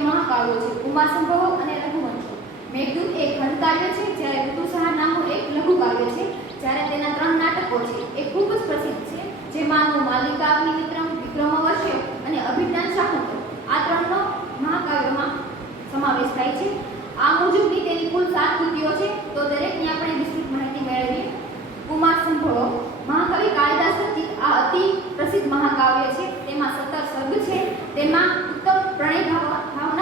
બે મહાકાવ્યો છે. ઉમાસંભવો અને લઘુવંશો મેઘદૂત એક ખંડકાવ્ય છે, જ્યારે ઋતુસહા નામનું એક લઘુ કાવ્ય છે, જ્યારે તેના ત્રણ નાટકો છે. એ ખૂબ જ પ્રસિદ્ધ છે. જેમાંનું માલિકા અગ્નિમિત્રમ વિક્રમવશ્ય અને અભિજ્ઞાન શાકુંતલ આ ત્રણનો મહાકાવ્યમાં સમાવેશ થાય છે. આ મુજબની તેની કુલ સાત કૃતિઓ છે. તો દરેકની આપણે વિસ્તૃત માહિતી મેળવીએ. કુમાર સંભવો મહાકવિ કાળિદાસ રચિત આ અતિ પ્રસિદ્ધ મહાકાવ્ય છે. તેમાં સત્તર સર્ગ છે. તેમાં একদম প্রাণী ভাবনা